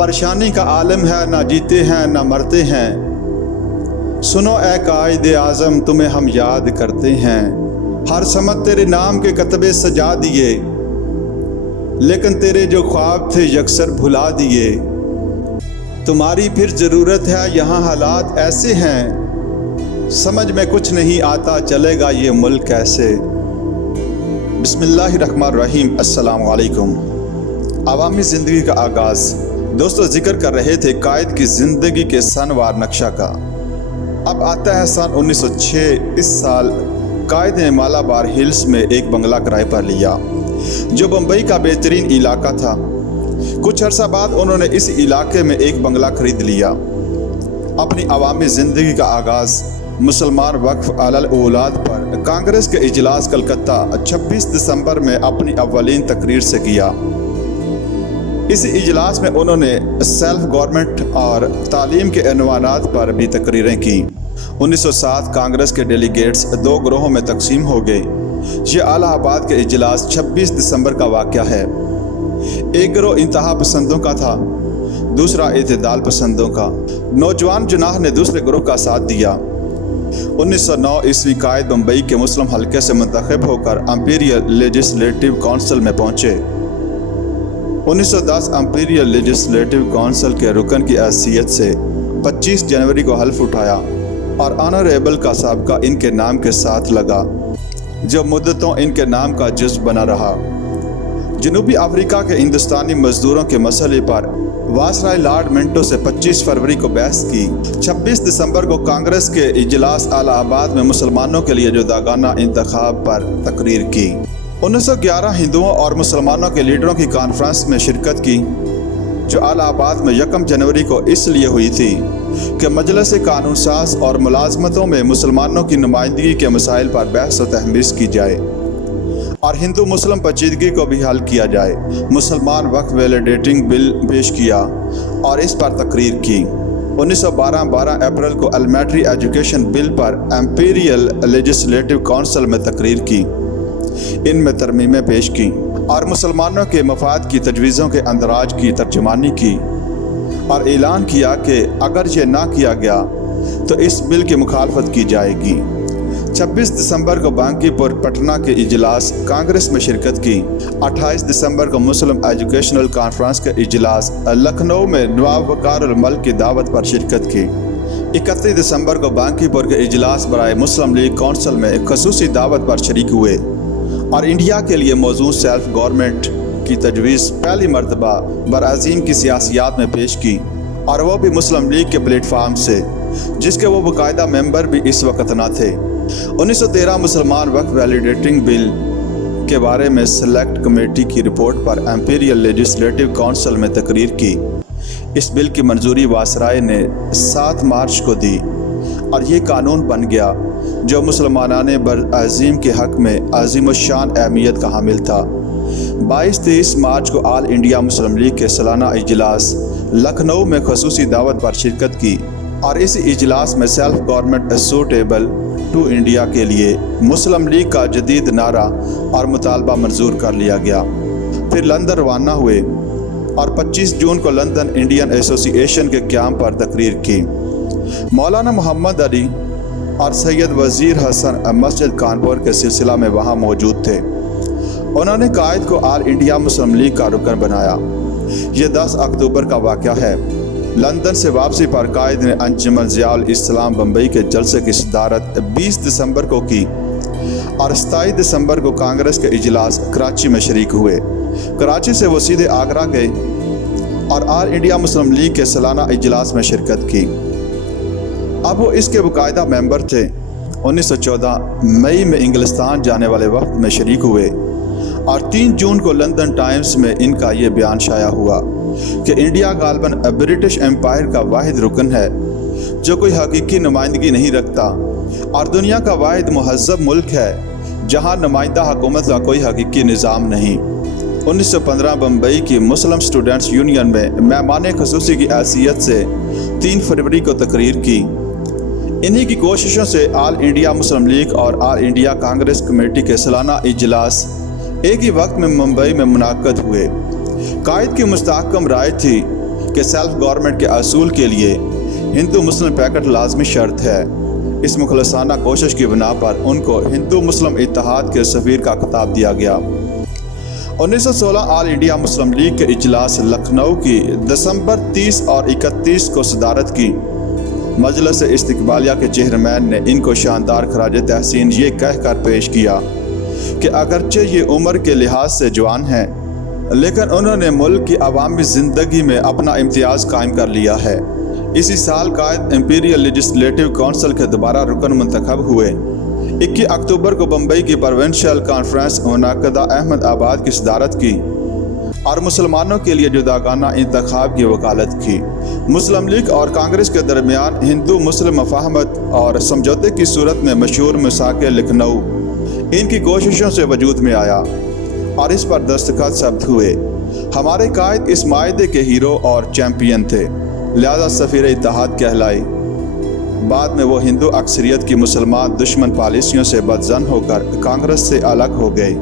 परेशानी का आलम है, ना जीते हैं ना मरते हैं। सुनो ए कायदे आज़म, तुम्हें हम याद करते हैं। हर समत तेरे नाम के कतबे सजा दिए, लेकिन तेरे जो ख्वाब थे यकसर भुला दिए। तुम्हारी फिर ज़रूरत है, यहाँ हालात ऐसे हैं, समझ में कुछ नहीं आता चलेगा ये मुल्क कैसे। बिस्मिल्लाहिर्रहमानिर्रहीम। अस्सलाम वालेकुम। अवामी ज़िंदगी का आगाज़। दोस्तों, जिक्र कर रहे थे कायद की ज़िंदगी के सनवार नक्शा का। अब आता है सन 1906। इस साल कायद ने मालाबार हिल्स में एक बंगला किराए पर लिया जो बम्बई का बेहतरीन इलाका था। कुछ अर्सा बाद उन्होंने इस इलाके में एक बंगला खरीद लिया। अपनी अवामी ज़िंदगी का आगाज़ मुसलमान वक्फ अलल औलाद पर कांग्रेस के इजलास कलकत्ता 26 दिसंबर में अपनी अव्वलीन तकरीर से किया। इस इजलास में उन्होंने सेल्फ गवर्नमेंट और तालीम के अनवानात पर भी तकरीरें की। 1907 कांग्रेस के डेलीगेट्स दो ग्रोहों में तकसीम हो गए। ये इलाहाबाद के इजलास 26 दिसंबर का वाक़या है। एक गिरोह इंतहा पसंदों का था, दूसरा इत्तेदाल पसंदों का। नौजवान जुनाह ने दूसरे ग्रोह का साथ दिया। 1909 ईस्वी कायद बम्बई के मुस्लिम हल्के से मुंतखब होकर इंपीरियल लेजिस्लेटिव काउंसिल में पहुंचे। 1910 इंपीरियल लेजिस्लेटिव काउंसिल के रुकन की हैसियत से 25 जनवरी को हल्फ उठाया और ऑनरेबल का साबका इनके नाम के साथ लगा, जो मुद्दतों इनके नाम का जुज़्व बना रहा। जनूबी अफ्रीका के हिंदुस्तानी मजदूरों के मसले पर वासराय लॉर्ड मिंटो से 25 फरवरी को बहस की। 26 दिसंबर को कांग्रेस के इजलास इलाहाबाद में मुसलमानों के लिए जुदागाना इंतखाब पर तकरीर की। 1911 हिंदुओं और मुसलमानों के लीडरों की कॉन्फ्रेंस में शिरकत की, जो इलाहाबाद में 1 जनवरी को इसलिए हुई थी कि मजलिस कानून साज और मुलाजमतों में मुसलमानों की नुमाइंदगी के मसाइल पर बहस व तहमीज़ की जाए और हिंदू मुस्लिम पेचीदगी को भी हल किया जाए। मुसलमान वक्फ वैलिडेटिंग बिल पेश किया और इस पर तकरीर की। 1912 अप्रैल को एलिमेंट्री एजुकेशन बिल पर इंपीरियल लेजिस्लेटिव काउंसिल में तकरीर की। इनमें तरमीमें पेश की और मुसलमानों के मफाद की तजवीज़ों के अंदराज की तर्जुमानी की और ऐलान किया कि अगर ये ना किया गया तो इस बिल की मुखालफत की जाएगी। 26 दिसंबर को बांकीपुर पटना के इजलास कांग्रेस में शिरकत की। 28 दिसंबर को मुस्लिम एजुकेशनल कॉन्फ्रेंस के इजलास लखनऊ में नवाब वक़ारुल मल्क की दावत पर शिरकत की। 31 दिसंबर को बांकीपुर के इजलास बराए मुस्लिम लीग काउंसिल में एक खसूसी दावत पर शरीक हुए और इंडिया के लिए मौजूद सेल्फ गवर्नमेंट की तजवीज़ पहली मरतबा बराज़ीम की सियासियात में पेश की, और वो भी मुस्लिम लीग के प्लेटफार्म से, जिसके वो बाकायदा मेंबर भी इस वक्त न थे। 1913 मुसलमान वक्फ वैलिडेटिंग बिल के बारे में सेलेक्ट कमेटी की रिपोर्ट पर इंपीरियल लेजिस्लेटिव काउंसिल में तकरीर की। इस बिल की मंजूरी वासराय ने 7 मार्च को दी और ये कानून बन गया, जो मुसलमानाने बरअज़ीम के हक़ में अज़ीमुश्शान अहमियत का हामिल था। 22-23 मार्च को ऑल इंडिया मुस्लिम लीग के सालाना इजलास लखनऊ में खसूसी दावत पर शिरकत की और इस इजलास में self government suitable to India के लिए मुस्लिम लीग का जदीद नारा और मुतालबा मंजूर कर लिया गया। फिर लंदन रवाना हुए और 25 जून को लंदन इंडियन एसोसिएशन के क़याम पर तकरीर की। मौलाना मोहम्मद अली और सैयद वज़ीर हसन मस्जिद कानपुर के सिलसिला में वहाँ मौजूद थे। उन्होंने कायद को ऑल इंडिया मुस्लिम लीग का रुकन बनाया। ये 10 अक्टूबर का वाक़या है। लंदन से वापसी पर कायद ने अंजुमन ज़ियाउल इस्लाम बम्बई के जलसे की सदारत 20 दिसंबर को की और 27 दिसंबर को कांग्रेस के इजलास कराची में शरीक हुए। कराची से वो सीधे आगरा गए और ऑल इंडिया मुस्लिम लीग के सालाना इजलास में शिरकत की। अब वो इसके बाकायदा मेंबर थे। 1914 मई में इंग्लिस्तान जाने वाले वक्त में शरीक हुए और 3 जून को लंदन टाइम्स में इनका ये बयान शाया हुआ कि इंडिया गालबन ब्रिटिश एम्पायर का वाहिद रुकन है जो कोई हकीकी नुमाइंदगी नहीं रखता और दुनिया का वाहिद महज़्ज़ब मुल्क है जहाँ नुमाइंदा हुकूमत का कोई हकीकी निज़ाम नहीं। 1915 बम्बई की मुस्लिम स्टूडेंट्स यूनियन में मेहमान ख़ुसूसी की हैसियत से 3 फरवरी को तकरीर की। इन्हीं की कोशिशों से ऑल इंडिया मुस्लिम लीग और ऑल इंडिया कांग्रेस कमेटी के सालाना इजलास एक ही वक्त में मुंबई में मुनाक़द हुए। कायद की मुस्तहकम राय थी کہ سیلف گورنمنٹ کے اصول کے لیے ہندو مسلم پیکٹ لازمی شرط ہے۔ اس مخلصانہ کوشش کی بنا پر ان کو ہندو مسلم اتحاد کے سفیر کا خطاب دیا گیا۔ 1916 آل انڈیا مسلم لیگ کے اجلاس لکھنؤ کی دسمبر 30 اور 31 کو صدارت کی۔ مجلس استقبالیہ کے چیئرمین نے ان کو شاندار خراج تحسین یہ کہہ کر پیش کیا کہ اگرچہ یہ عمر کے لحاظ سے جوان ہیں لیکن انہوں نے ملک کی عوامی زندگی میں اپنا امتیاز قائم کر لیا ہے۔ اسی سال قائد امپیریل لیجسلیٹو کونسل کے دوبارہ رکن منتخب ہوئے۔ 21 اکتوبر کو بمبئی کی پروونشل کانفرنس منعقدہ احمد آباد کی صدارت کی اور مسلمانوں کے لیے جداگانہ انتخاب کی وکالت کی۔ مسلم لیگ اور کانگریس کے درمیان ہندو مسلم مفاہمت اور سمجھوتے کی صورت میں مشہور میثاق لکھنؤ ان کی کوششوں سے وجود میں آیا اور اس پر دستخط ثبت ہوئے۔ ہمارے قائد اس معاہدے کے ہیرو اور چیمپئن تھے، لہذا سفیر اتحاد کہلائے۔ بعد میں وہ ہندو اکثریت کی مسلمان دشمن پالیسیوں سے بدظن ہو کر کانگریس سے الگ ہو گئے۔